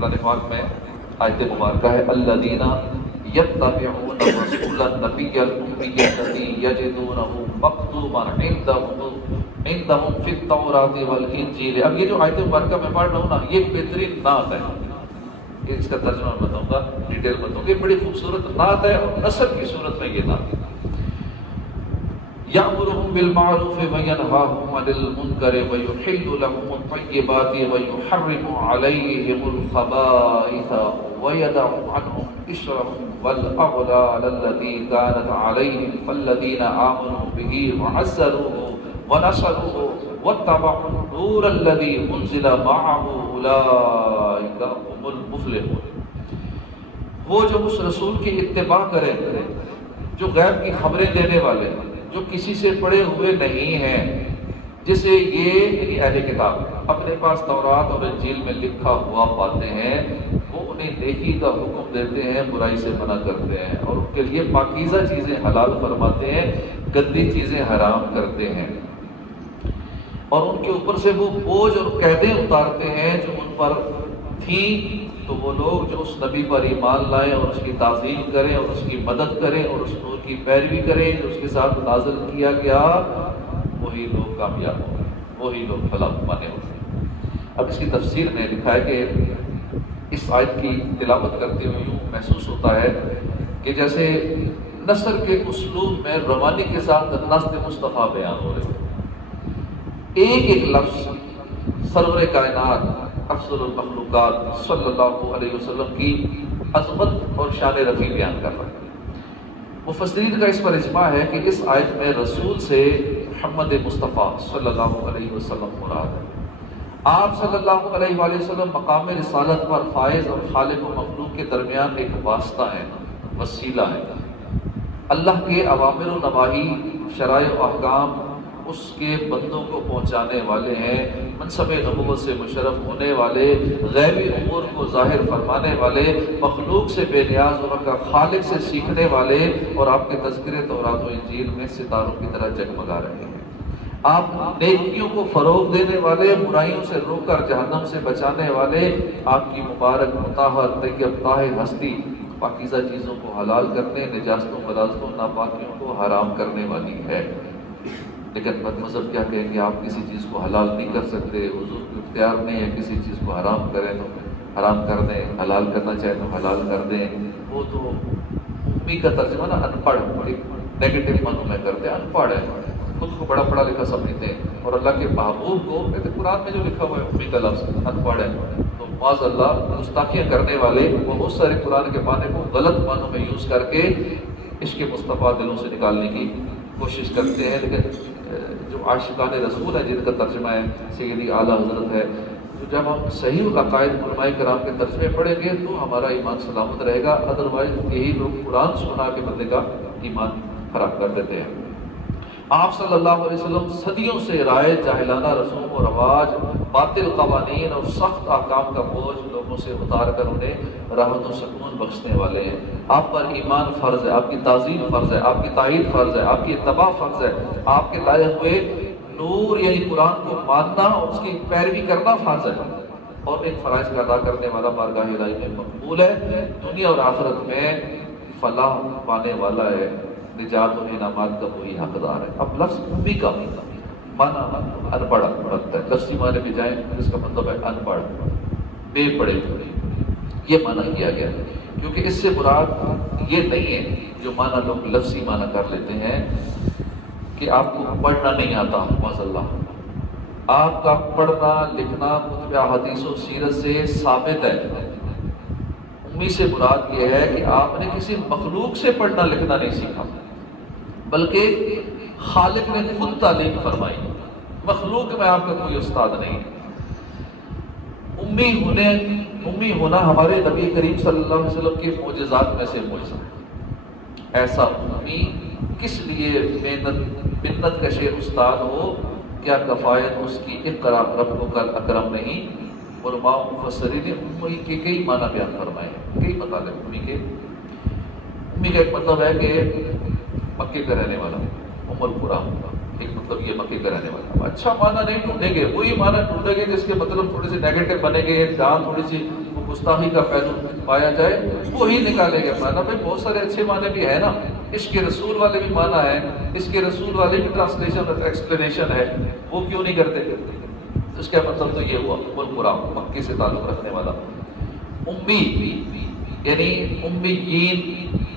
قرآن پاک میں آیت مبارکہ ہے الذین یتبعون الرسول النبی الامی الذی یجدونہ مکتوبا عندہم فی التوراۃ والانجیل۔ اب یہ جو آیت مبارکہ میں پڑھ رہا ہوں نا، یہ بہترین نعت ہے، اس کا ترجمہ میں بتاؤں گا، ڈیٹیل بتاؤں گا۔ یہ بڑی خوبصورت نعت ہے اور نصر کی صورت میں یہ نعت ہے۔ یأمرهم بالمعروف وینہاہم عن المنکر ویحل لهم الطیبات ویحرم علیہم الخبائث ویدع عنہم إصرهم والأغلال التي كانت عليهم فالذين آمنوا به وعزروه ونصروه واتبعوا النور الذي أنزل معه أولئك هم المفلحون۔ وہ جو اس رسول کی اتباع کریں جو غیب کی خبریں دینے والے، جو کسی سے پڑھے ہوئے نہیں ہیں، جسے یہ یعنی اہل کتاب اپنے پاس تورات اور انجیل میں لکھا ہوا پاتے ہیں، وہ انہیں نیکی کا حکم دیتے ہیں، برائی سے منع کرتے ہیں، اور ان کے لیے پاکیزہ چیزیں حلال فرماتے ہیں، گندی چیزیں حرام کرتے ہیں، اور ان کے اوپر سے وہ بوجھ اور قیدیں اتارتے ہیں جو ان پر تھیں۔ تو وہ لوگ جو اس نبی پر ایمان لائیں اور اس کی تعظیم کریں اور اس کی مدد کریں اور اس نور کی پیروی کریں جو اس کے ساتھ نازل کیا گیا، وہی لوگ کامیاب ہوں گے، وہی لوگ فلاح پانے ہوں گے۔ اب اس کی تفسیر میں لکھا ہے کہ اس آیت کی تلاوت کرتے ہوئے یوں محسوس ہوتا ہے کہ جیسے نثر کے اسلوب میں روانی کے ساتھ نصر مصطفیٰ بیان ہو رہے ہیں، ایک ایک لفظ سرور کائنات افضل المخلوقات صلی اللہ علیہ وسلم کی عظمت اور شان رفیع بیان کر رہا ہے۔ مفسرین کا اس پر اجماع ہے کہ اس آیت میں رسول سے محمد مصطفیٰ صلی اللہ علیہ وسلم مراد ہے۔ آپ صلی اللہ علیہ وآلہ وسلم مقام رسالت پر فائز اور خالق و مخلوق کے درمیان ایک واسطہ ہے، وسیلہ ہے۔ اللہ کے اوامر و نواہی، شرائع و احکام اس کے بندوں کو پہنچانے والے ہیں، منصب نبوت سے مشرف ہونے والے، غیبی امور کو ظاہر فرمانے والے، مخلوق سے بے نیاز ہو کر خالق سے سیکھنے والے، اور آپ کے تذکرے تورات و انجیل میں ستاروں کی طرح جگمگا رہے ہیں۔ آپ نیکیوں کو فروغ دینے والے، برائیوں سے روک کر جہنم سے بچانے والے، آپ کی مبارک مطہر طیب طاہر ہستی پاکیزہ چیزوں کو حلال کرنے، نجاستوں غلاظتوں ناپاکیوں کو حرام کرنے والی ہے۔ لیکن بد مذہب کیا کہیں گے، آپ کسی چیز کو حلال نہیں کر سکتے، حضور کو اختیار نہیں ہے کسی چیز کو حرام کریں تو حرام کر دیں، حلال کرنا چاہے تو حلال کر دیں۔ وہ تو امی کا ترجمہ نا ان پڑھ، نیگیٹو معنوں میں کرتے ہیں، ان پڑھ ہے، خود کو بڑا پڑھا لکھا سمجھتے ہیں، اور اللہ کے محبوب کو کہتے ہیں قرآن میں جو لکھا ہوا ہے امی کا لفظ ان پڑھ ہے، تو معاذ اللہ گستاخیاں کرنے والے وہ بہت سارے قرآن کے معنی کو غلط معنوں میں یوز کر کے عشق مصطفیٰ دلوں سے نکالنے کی کوشش کرتے ہیں۔ لیکن جو عاشقان رسول ہیں جن کا ترجمہ ہے سیدی اعلیٰ حضرت ہے، تو جب ہم صحیح العقائد علماء کرام کے ترجمے پڑھیں گے تو ہمارا ایمان سلامت رہے گا، ادروائز یہی لوگ قرآن سنا کے بندے کا ایمان خراب کر دیتے ہیں۔ آپ صلی اللہ علیہ وسلم صدیوں سے رائے جاہلانہ رسوم و رواج، باطل قوانین اور سخت احکام کا بوجھ لوگوں سے اتار کر انہیں راحت و سکون بخشنے والے ہیں۔ آپ پر ایمان فرض ہے، آپ کی تعظیم فرض ہے، آپ کی تائید فرض ہے، آپ کی اتباع فرض ہے، آپ کے لائے ہوئے نور یعنی قرآن کو ماننا اور اس کی پیروی کرنا فرض ہے، اور ایک فرائض کا ادا کرنے والا بارگاہ الہی میں مقبول ہے، دنیا اور آخرت میں فلاح پانے والا ہے، نجات و انعامات کا وہی حقدار ہے۔ اب لفظ امی کا معنی ان پڑھ رکھتا ہے، لفظی معنی میں جائیں جس کا مطلب ہے ان پڑھ، بے پڑھے، یہ معنی کیا گیا ہے، کیونکہ اس سے مراد یہ نہیں ہے جو معنی لوگ لفظی معنی کر لیتے ہیں کہ آپ کو پڑھنا نہیں آتا، معاذ اللہ۔ آپ کا پڑھنا لکھنا کتب احادیث و سیرت سے ثابت ہے۔ امی سے مراد یہ ہے کہ آپ نے کسی مخلوق سے پڑھنا لکھنا نہیں سیکھا، بلکہ خالق نے خود تعلیم فرمائی، مخلوق میں آپ کا کوئی استاد نہیں۔ امی ہونا ہمارے نبی کریم صلی اللہ علیہ وسلم کے معجزات میں سے معجزہ۔ ایسا امی کس لیے منت کش استاد ہو، کیا کفایت اس کی اقرا ربک الاکرم نہیں۔ علماء مفسرین نے امی کے کئی معنی بیان فرمائے ہیں، کئی مطالب امی کے۔ امی کا ایک مطلب ہے کہ مکے کا رہنے والا، ام القریٰ ہوگا، ایک مطلب یہ مکے کا رہنے والا۔ اچھا معنی نہیں ڈھونڈیں گے، وہی معنی ڈھونڈیں گے جس کے مطلب تھوڑے سے نیگیٹو بنے گے، جہاں تھوڑی سی گستاخی کا پہلو پایا جائے وہی نکالے گا معنی۔ بھائی بہت سارے اچھے معنی بھی ہیں نا، عشق رسول والے بھی معنی ہیں، عشق رسول والے بھی ٹرانسلیشن اور ایکسپلینیشن ہے، وہ کیوں نہیں کرتے؟ اس کا مطلب تو یہ ہوا قرآن مکی سے تعلق رکھنے والا۔ امی یعنی امیین،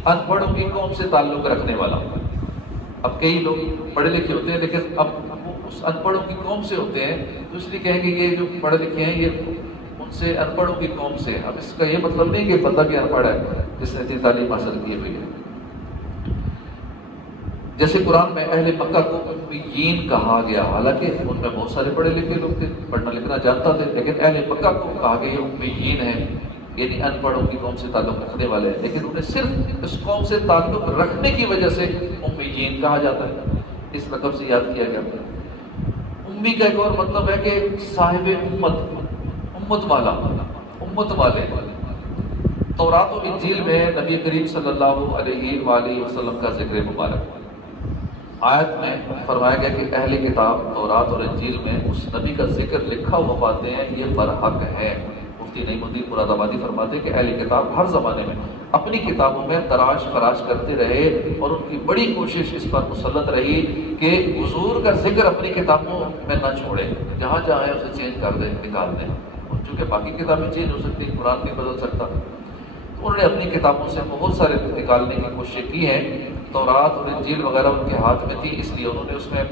ان پڑھوں کی قوم سے تعلق رکھنے والا۔ اب کئی لوگ پڑھے لکھے ہوتے ہیں لیکن اب وہ اس ان پڑھوں کی قوم سے ہوتے ہیں، تو اس لیے کہیں گے یہ جو پڑھے لکھے ہیں یہ ان سے ان پڑھوں کی قوم سے۔ اب اس کا یہ مطلب نہیں کہ بندہ کہ ان پڑھ ہے جس نے اتنی تعلیم حاصل کی ہوئی ہے۔ جیسے قرآن میں اہل مکہ کو امیین کہا گیا، حالانکہ ان میں بہت سارے پڑھے لکھے لوگ تھے، پڑھنا لکھنا جانتا تھے، لیکن اہل مکہ کو کہا گیا یہ امیین ہیں، یعنی ان پڑھوں کی قوم سے تعلق رکھنے والے ہیں، لیکن انہیں صرف اس قوم سے تعلق رکھنے کی وجہ سے امیین کہا جاتا ہے، اس لقب سے یاد کیا گیا۔ امی کا ایک اور مطلب ہے کہ صاحب امت، امت والا، امت والے۔ تورات و انجیل میں نبی کریم صلی اللہ علیہ وآلہ وسلم کا ذکر مبارک، آیت میں فرمایا گیا کہ اہل کتاب تورات اور انجیل میں اس نبی کا ذکر لکھا ہوا پاتے ہیں، یہ برحق ہے۔ مفتی نعیم الدین مراد آبادی فرماتے ہیں کہ اہل کتاب ہر زمانے میں اپنی کتابوں میں تراش خراش کرتے رہے اور ان کی بڑی کوشش اس پر مسلط رہی کہ حضور کا ذکر اپنی کتابوں میں نہ چھوڑے، جہاں جہاں ہے اسے چینج کر دیں، نکال دیں۔ اور چونکہ باقی کتابیں چینج ہو سکتی، قرآن نہیں بدل سکتا، تو انہوں نے اپنی کتابوں سے بہت سارے نکالنے کی کوشش کی ہے۔ تورات اور انجیل وغیرہ ان کے ہاتھ میں تھی، اس لیے انہوں نے اس میں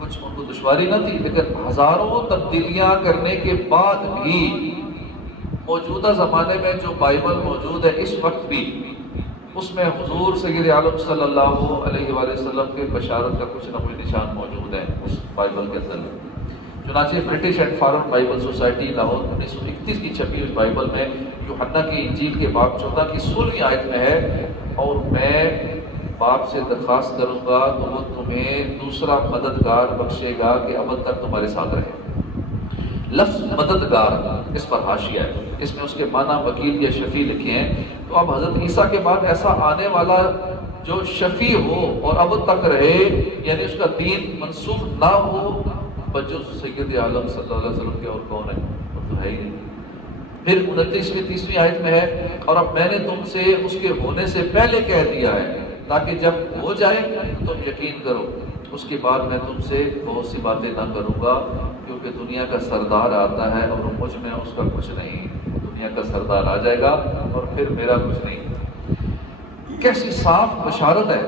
کچھ ان کو دشواری نہ تھی، لیکن ہزاروں تبدیلیاں کرنے کے بعد بھی موجودہ زمانے میں جو بائبل موجود ہے اس وقت بھی، اس میں حضور سید عالم صلی اللہ علیہ وآلہ وسلم کے بشارت کا کچھ نہ کوئی نشان موجود ہے اس بائبل کے اندر۔ چنانچہ British and foreign Bible society Lahore 1931 کی چھپی ہوئی بائبل میں یوحنا کی انجیل کے باب 14 کی 16ویں آیت میں ہے، اور میں باپ سے درخواست کروں گا تو وہ تمہیں دوسرا مددگار بخشے گا کہ ابد تک تمہارے ساتھ رہے۔ لفظ مددگار اس پر حاشیہ ہے، اس میں اس کے معنی وکیل یا شفیع لکھے ہیں۔ تو اب حضرت عیسیٰ کے بعد ایسا آنے والا جو شفیع ہو اور ابد تک رہے، یعنی اس کا دین منسوخ نہ ہو، بجز سید عالم صلی اللہ علیہ وسلم کے اور کون ہے؟ وہ تو ہے ہی نہیں۔ پھر 29ویں 30ویں آیت میں ہے، اور اب میں نے تم سے اس کے ہونے سے پہلے کہہ دیا ہے تاکہ جب ہو جائے تم یقین کرو، اس کے بعد میں تم سے بہت سی باتیں نہ کروں گا، کیونکہ دنیا کا سردار آتا ہے اور مجھ میں اس کا کچھ نہیں۔ دنیا کا سردار آ جائے گا اور پھر میرا کچھ نہیں۔ کیسی صاف بشارت ہے،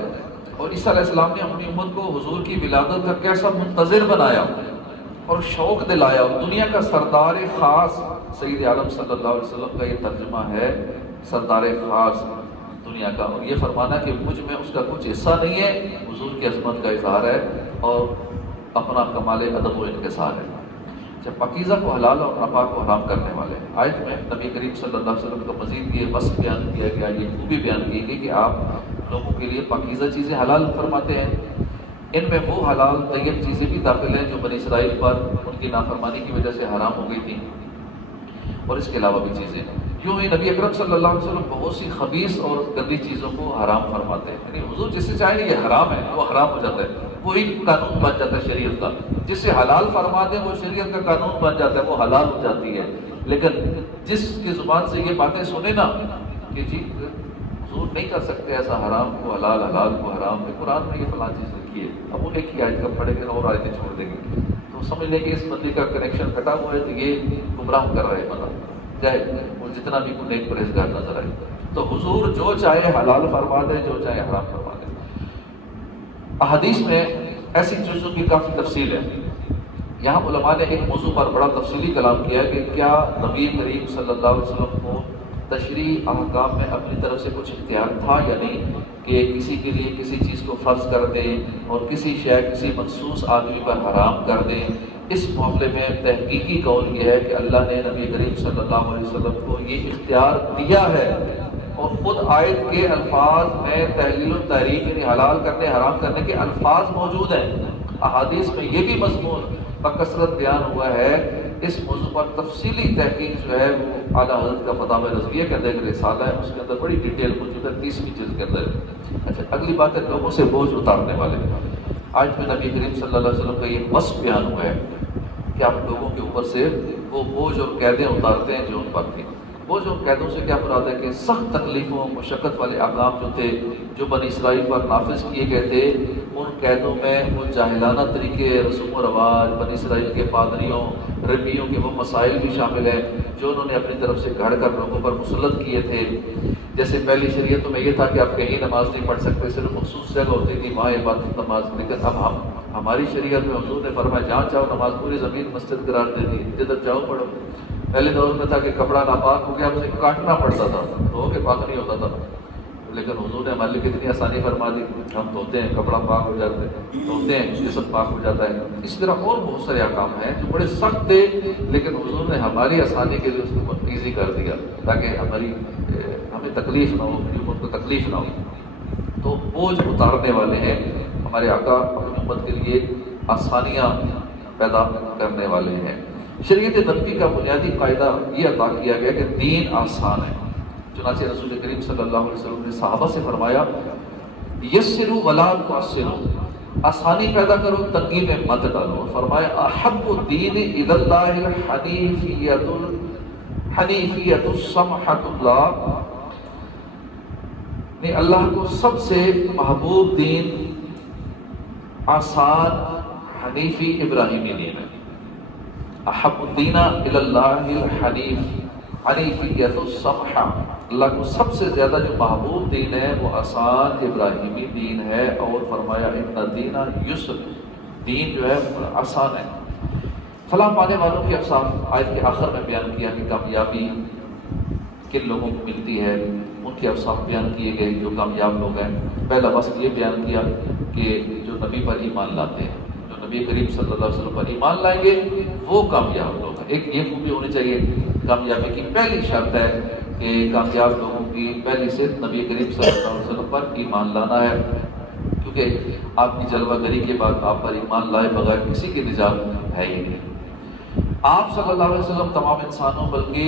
اور عیسیٰ علیہ السلام نے اپنی امت کو حضور کی ولادت کا کیسا منتظر بنایا اور شوق دلایا۔ اور دنیا کا سردار خاص سید عالم صلی اللہ علیہ وسلم کا یہ ترجمہ ہے، سردار خاص دنیا کا، اور یہ فرمانا کہ مجھ میں اس کا کچھ حصہ نہیں ہے، حضور کی عظمت کا اظہار ہے اور اپنا کمال ادب و انکسار ہے۔ جب پاکیزہ کو حلال اور ناپاک کو حرام کرنے والے، آیت میں نبی کریم صلی اللہ علیہ وسلم کا مزید یہ وصف بیان کیا گیا، یہ خوبی بیان کی گئی کہ آپ لوگوں کے لیے پاکیزہ چیزیں حلال فرماتے ہیں۔ ان میں وہ حلال طیب چیزیں بھی داخل ہیں جو بنی اسرائیل پر ان کی نافرمانی کی وجہ سے حرام ہو گئی تھیں، اور اس کے علاوہ بھی چیزیں۔ یوں ہی نبی اکرم صلی اللہ علیہ وسلم بہت سی خبیث اور گندی چیزوں کو حرام فرماتے ہیں، یعنی حضور جس سے چاہیں یہ حرام ہے وہ حرام ہو جاتا ہے، وہی قانون بن جاتا ہے شریعت کا۔ جس سے حلال فرما دیں وہ شریعت کا قانون بن جاتا ہے، وہ حلال ہو جاتی ہے۔ لیکن جس کی زبان سے یہ باتیں سنیں نا کہ جی حضور نہیں کر سکتے ایسا، حرام کو حلال، حلال کو حرام، قرآن میں یہ فلاں چیز لکھی ہے، اب وہ ایک ہی آیت کا پڑھیں گے اور آیتیں چھوڑ دیں گے تو سمجھ لیں کہ اس بندے کا کنیکشن کٹا ہوا ہے، تو یہ گمراہ کر رہے بندہ، چاہے وہ جتنا بھی کوئی نیک پرہیزگار نظر آئے۔ تو حضور جو چاہے حلال فرما دے، جو چاہے حرام فرما دے۔ احادیث میں ایسی چیزوں کی کافی تفصیل ہے۔ یہاں علماء نے ایک موضوع پر بڑا تفصیلی کلام کیا ہے کہ کیا نبی کریم صلی اللہ علیہ وسلم کو تشریع احکام میں اپنی طرف سے کچھ اختیار تھا یا نہیں، کہ کسی کے لیے کسی چیز کو فرض کر دیں اور کسی شے کسی مخصوص آدمی پر حرام کر دیں۔ اس معاملے میں تحقیقی قول یہ ہے کہ اللہ نے نبی کریم صلی اللہ علیہ وسلم کو یہ اختیار دیا ہے، اور خود آیت کے الفاظ میں تحلیل و تحریم یعنی حلال کرنے حرام کرنے کے الفاظ موجود ہیں۔ احادیث میں یہ بھی مضمون بکثرت بیان ہوا ہے۔ اس موضوع پر تفصیلی تحقیق جو ہے وہ اعلیٰ حضرت کا فتاوی رضویہ کے اندر ایک رسالہ ہے، اس کے اندر بڑی ڈیٹیل موجود ہے، 30ویں جلد کے اندر۔ اچھا، اگلی بات ہے لوگوں سے بوجھ اتارنے والے۔ آج میں نبی کریم صلی اللہ علیہ وسلم کا یہ وصف بیان ہوا ہے کہ آپ لوگوں کے اوپر سے وہ بوجھ اور قیدیں اتارتے ہیں جو ان پر تھیں۔ وہ جو قیدوں سے کیا مراد ہے کہ سخت تکلیفوں مشقت والے احکام جو تھے جو بنی اسرائیل پر نافذ کیے گئے تھے، ان قیدوں میں وہ جاہلانہ طریقے، رسوم و رواج، بنی اسرائیل کے پادریوں ربیوں کے وہ مسائل بھی شامل ہیں جو انہوں نے اپنی طرف سے گھڑ کر لوگوں پر مسلط کیے تھے۔ جیسے پہلی شریعتوں میں یہ تھا کہ آپ کہیں نماز نہیں پڑھ سکتے، صرف مخصوص جگہ ہوتی تھی وہاں عبادت نماز، لیکن اب ہماری شریعت میں حضور نے فرمایا جہاں چاہو نماز، پوری زمین مسجد قرار دے دی، جدھر چاہو پڑھو۔ پہلے دور میں تھا کہ کپڑا ناپاک ہو گیا اسے کاٹنا پڑتا تھا، دھو کے پاک نہیں ہوتا تھا، لیکن حضور نے ہمارے لیے کتنی آسانی فرما دی، ہم دھوتے ہیں کپڑا پاک ہو جاتے ہیں، دھوتے ہیں جسم پاک ہو جاتا ہے۔ اس طرح اور بہت سارے احکام ہیں جو بڑے سخت تھے، لیکن حضور نے ہماری آسانی کے لیے اس کو ایزی کر دیا تاکہ ہمیں تکلیف نہ ہو، امت کو تکلیف نہ ہو۔ تو بوجھ اتارنے والے ہیں ہمارے آقا، اپنی امت کے لیے آسانیاں پیدا کرنے والے ہیں۔ شریعت نبوی کا بنیادی قاعدہ یہ عطا کیا گیا کہ دین آسان ہے۔ چنانچہ رسول کریم صلی اللہ علیہ وسلم نے صحابہ سے فرمایا یسروا ولا تعسروا، آسانی پیدا کرو تنگی میں مت ڈالو۔ فرمایا احب الدین الی اللہ الحنیفیۃ السمحۃ، اللہ کو سب سے محبوب دین آسان حنیفی ابراہیمی دین ہے۔ احب الدین الی اللہ حنیفیۃ السمحہ، اللہ کو سب سے زیادہ جو محبوب دین ہے وہ آسان ابراہیمی دین ہے۔ اور فرمایا ان الدین یسر، دین جو ہے آسان ہے۔ فلاح پانے والوں کی اوصاف آیت کے آخر میں بیان کیا کہ کامیابی کن لوگوں کو ملتی ہے، ان کے اوصاف بیان کیے گئے جو کامیاب لوگ ہیں۔ پہلا وصف یہ بیان کیا کہ جو نبی پر ایمان لاتے ہیں، جو نبی کریم صلی اللہ علیہ وسلم پر ایمان لائیں گے وہ کامیاب لوگ ہیں۔ ایک یہ خوبی ہونی چاہیے، کامیابی کی پہلی شرط ہے کہ کامیاب لوگوں کی پہلی سے نبی کریم صلی اللہ علیہ وسلم پر ایمان لانا ہے، کیونکہ آپ کی جلوہ گری کے بعد آپ پر ایمان لائے بغیر کسی کی نجات ہے ہی نہیں۔ آپ صلی اللہ علیہ وسلم تمام انسانوں بلکہ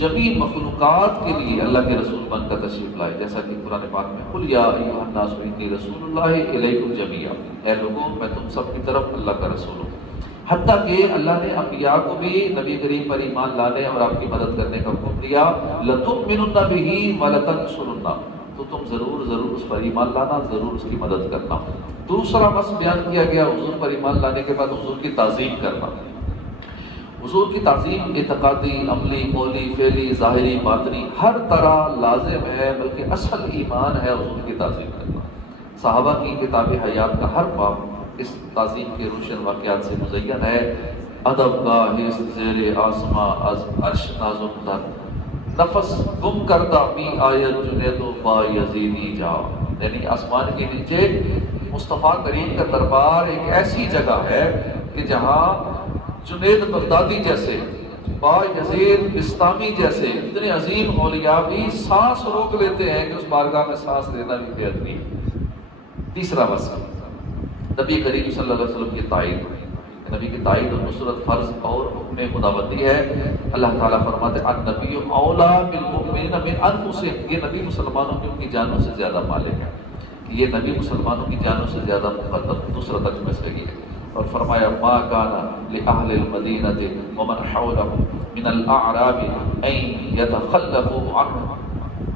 جمیع مخلوقات کے لیے اللہ کے رسول بن کر تشریف لائے، جیسا کہ قرآن پاک میں قل یا ایھا الناس انی رسول اللہ الیکم جمیعا، اے لوگوں میں تم سب کی طرف اللہ کا رسول ہوں۔ حتیٰ کہ اللہ نے انبیاء کو بھی نبی کریم پر ایمان لانے اور آپ کی مدد کرنے کا حکم دیا، لَتُؤْمِنُنَّ بِهِ وَلَتَنْصُرُنَّ، تو تم ضرور اس پر ایمان لانا، ضرور اس کی مدد کرنا۔ دوسرا بس بیان کیا گیا حضور پر ایمان لانے کے بعد حضور کی تعظیم کرنا۔ حضور کی تعظیم اعتقادی، عملی، قولی، فعلی، ظاہری، باطنی ہر طرح لازم ہے، بلکہ اصل ایمان ہے حضور کی تعظیم کرنا۔ صحابہ کی کتاب حیات کا ہر باب اس تعظیم کے روشن واقعات سے مزین ہے۔ ادب کا حص زیر آسماں از عرش نازم تر، نفس گم کردہ می آیت جنید و با یزیدی جا، یعنی آسمان کے نیچے مصطفیٰ کریم کا دربار ایک ایسی جگہ ہے کہ جہاں جنید بغدادی جیسے، با یزید بستامی جیسے اتنے عظیم اولیاء بھی سانس روک لیتے ہیں کہ اس بارگاہ میں سانس لینا بھی بے ادبی ہے۔ تیسرا وصف نبی کریم صلی اللہ علیہ وسلم کی تائید، نبی کی تائید اور نصرت فرض اور حکم خداوندی ہے۔ اللہ تعالیٰ فرماتے ہیں النبی اولیٰ بالمؤمنین من انفسہم، یہ نبی مسلمانوں کی ان کی جانوں سے زیادہ مالک ہے، یہ نبی مسلمانوں کی جانوں سے زیادہ مقدم۔ دوسرا ترجمہ اس کا یہ ہے، اور فرمایا ما کان لأہل المدینہ ومن حولهم من الاعراب ان یتخلفوا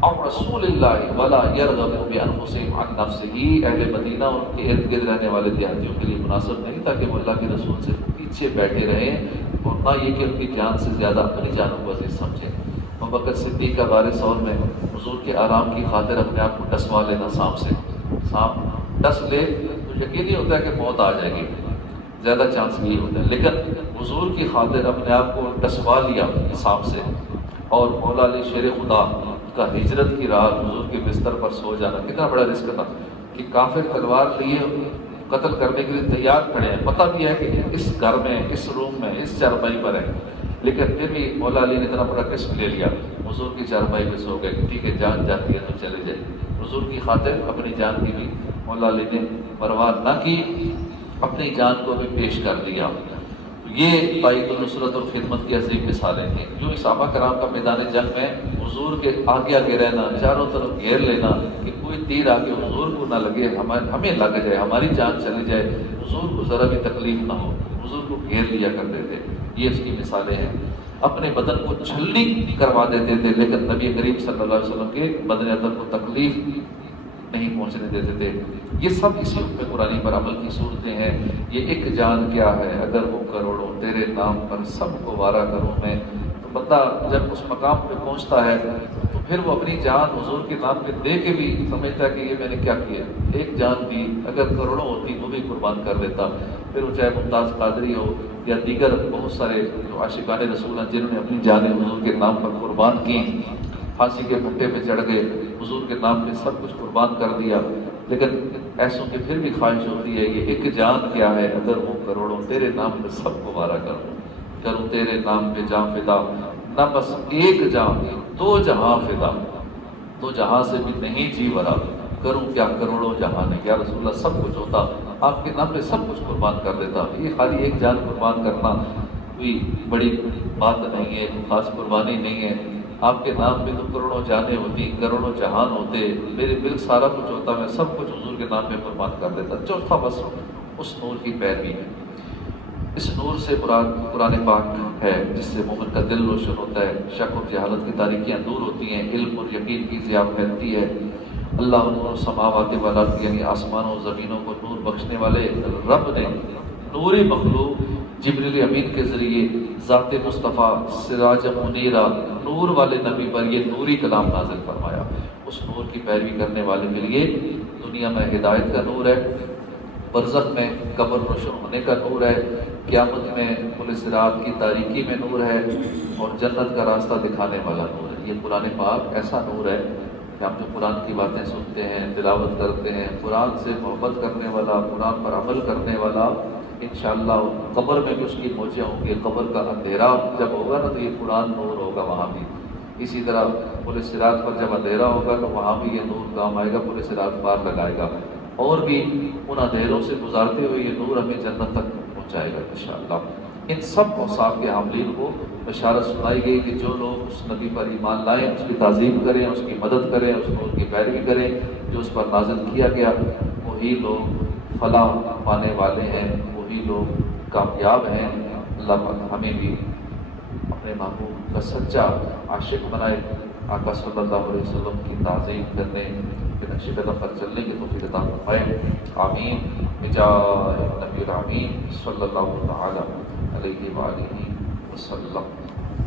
عن رسول اللہ ولا یرغبوا بانفسهم عن نفسہ، اہل مدینہ اور ان کے ارد گرد رہنے والے دیہاتیوں کے لیے مناسب نہیں تھا کہ وہ اللہ کے رسول سے پیچھے بیٹھے رہیں، اور نہ یہ کہ ان کی جان سے زیادہ اپنی جانوں کو عزیز سمجھیں۔ ابوبکر صدیق کا بارِ سور میں حضور کے آرام کی خاطر اپنے آپ کو ڈسوا لینا، سانپ سے، سانپ ڈس لے تو یقینی ہوتا ہے کہ موت آ جائے گی، زیادہ چانس نہیں ہوتا ہے، لیکن حضور کی خاطر اپنے آپ کو ڈسوا لیا سانپ سے۔ اور مولا علی شیر خدا کا ہجرت کی رات حضور کے بستر پر سو جانا کتنا بڑا رزق تھا کہ کافر تلوار لیے قتل کرنے کے لیے تیار کھڑے ہیں، پتہ بھی ہے کہ اس گھر میں، اس روم میں، اس چارپائی پر ہے، لیکن پھر بھی مولا علی نے اتنا بڑا رسک لے لیا، حضور کی چارپائی پہ سو گئے، ٹھیک ہے جان جاتی ہے تو چلے جائے۔ حضور کی خاطر اپنی جان کی بھی مولا علی نے پرواہ نہ کی، اپنی جان کو بھی پیش کر دیا۔ یہ تائید و نصرت اور خدمت کی عظیم مثالیں تھیں۔ جو صحابہ کرام کا میدان جنگ میں حضور کے آگے آگے رہنا، چاروں طرف گھیر لینا کہ کوئی تیر آگے حضور کو نہ لگے، ہمیں لگ جائے، ہماری جان چلی جائے، حضور کو ذرا بھی تکلیف نہ ہو، حضور کو گھیر لیا کرتے تھے، یہ اس کی مثالیں ہیں۔ اپنے بدن کو چھلنی کروا دیتے تھے، لیکن نبی کریم صلی اللہ علیہ وسلم کے بدن اطہر کو تکلیف نہیں پہنچنے دیتے تھے۔ یہ سب اسی حکم قرآنی پر عمل کی صورتیں ہیں۔ یہ ایک جان کیا ہے اگر وہ کروڑوں تیرے نام پر سب کو وارا کروں میں، تو بندہ جب اس مقام پہ پہنچتا ہے تو پھر وہ اپنی جان حضور کے نام پہ دے کے بھی سمجھتا ہے کہ یہ میں نے کیا کیا، ایک جان بھی اگر کروڑوں ہوتی وہ بھی قربان کر دیتا۔ پھر وہ چاہے ممتاز قادری ہو یا دیگر بہت سارے جو عاشقان رسول ہیں جنہوں نے اپنی جانیں حضور کے نام پر قربان کی، پھانسی کے پھٹے پہ چڑھ گئے، حضور کے نام پہ سب کچھ قربان کر دیا، لیکن ایسوں کی پھر بھی خواہش ہوتی ہے یہ ایک جان کیا ہے اگر وہ کروڑوں تیرے نام پہ سب کو وارا کروں تیرے نام پہ جان فدا، نہ بس ایک جان دو جہاں فدا، دو جہاں سے بھی نہیں جی بھرا، کروں کیا کروڑوں جہاں نے، یا رسول اللہ سب کچھ ہوتا آپ کے نام پہ سب کچھ قربان کر دیتا۔ یہ خالی ایک جان قربان کرنا کوئی بڑی بات نہیں ہے، خاص قربانی نہیں ہے، آپ کے نام پہ تو کروڑوں جانیں ہوتی، کروڑوں جہان ہوتے، میرے ملک سارا کچھ ہوتا، میں سب کچھ حضور کے نام پہ قربان کر دیتا۔ چوتھا بس اس نور کی پیروی ہے۔ اس نور سے مراد قرآن پاک ہے جس سے مومن کا دل روشن ہوتا ہے، شک و جہالت کی تاریکیاں دور ہوتی ہیں، علم اور یقین کی ضیاء پھیلتی ہے۔ اللہ نور السماوات والارض یعنی آسمانوں و زمینوں کو نور بخشنے والے رب نے نور مخلوق جبریل امین کے ذریعے ذات مصطفیٰ سراج منیرہ نور والے نبی پر یہ نوری کلام نازل فرمایا۔ اس نور کی پیروی کرنے والے کے لیے دنیا میں ہدایت کا نور ہے، برزخ میں قبر روشن ہونے کا نور ہے، قیامت میں پل صراط کی تاریکی میں نور ہے، اور جنت کا راستہ دکھانے والا نور ہے۔ یہ قرآن پاک ایسا نور ہے کہ ہم جو قرآن کی باتیں سنتے ہیں، تلاوت کرتے ہیں، قرآن سے محبت کرنے والا، قرآن پر عمل کرنے والا، انشاءاللہ قبر میں بھی اس کی موجیں ہوں گی۔ قبر کا اندھیرا جب ہوگا نا تو یہ قرآن نور ہوگا وہاں بھی، اسی طرح پل صراط پر جب اندھیرا ہوگا تو وہاں بھی یہ نور کام آئے گا، پل صراط پار لگائے گا، اور بھی ان اندھیروں سے گزارتے ہوئے یہ نور ہمیں جنت تک پہنچائے گا انشاءاللہ۔ ان سب اوصاف کے حاملین کو بشارت سنائی گئی کہ جو لوگ اس نبی پر ایمان لائیں، اس کی تعظیم کریں، اس کی مدد کریں، اس نور کی پیروی کریں جو اس پر نازل کیا گیا، وہی لوگ فلاح پانے والے ہیں، وہی لوگ کامیاب ہیں۔ اللہ پاک ہمیں بھی اپنے محبوب کا سچا عاشق بنائے، آقا صلی اللہ علیہ وسلم کی تعظیم کرنے کے نقش قدم پر چلنے کی توفیق عطا فرمائے، آمین بجاہ نبی الامین صلی اللہ تعالی علیہ وآلہ وسلم۔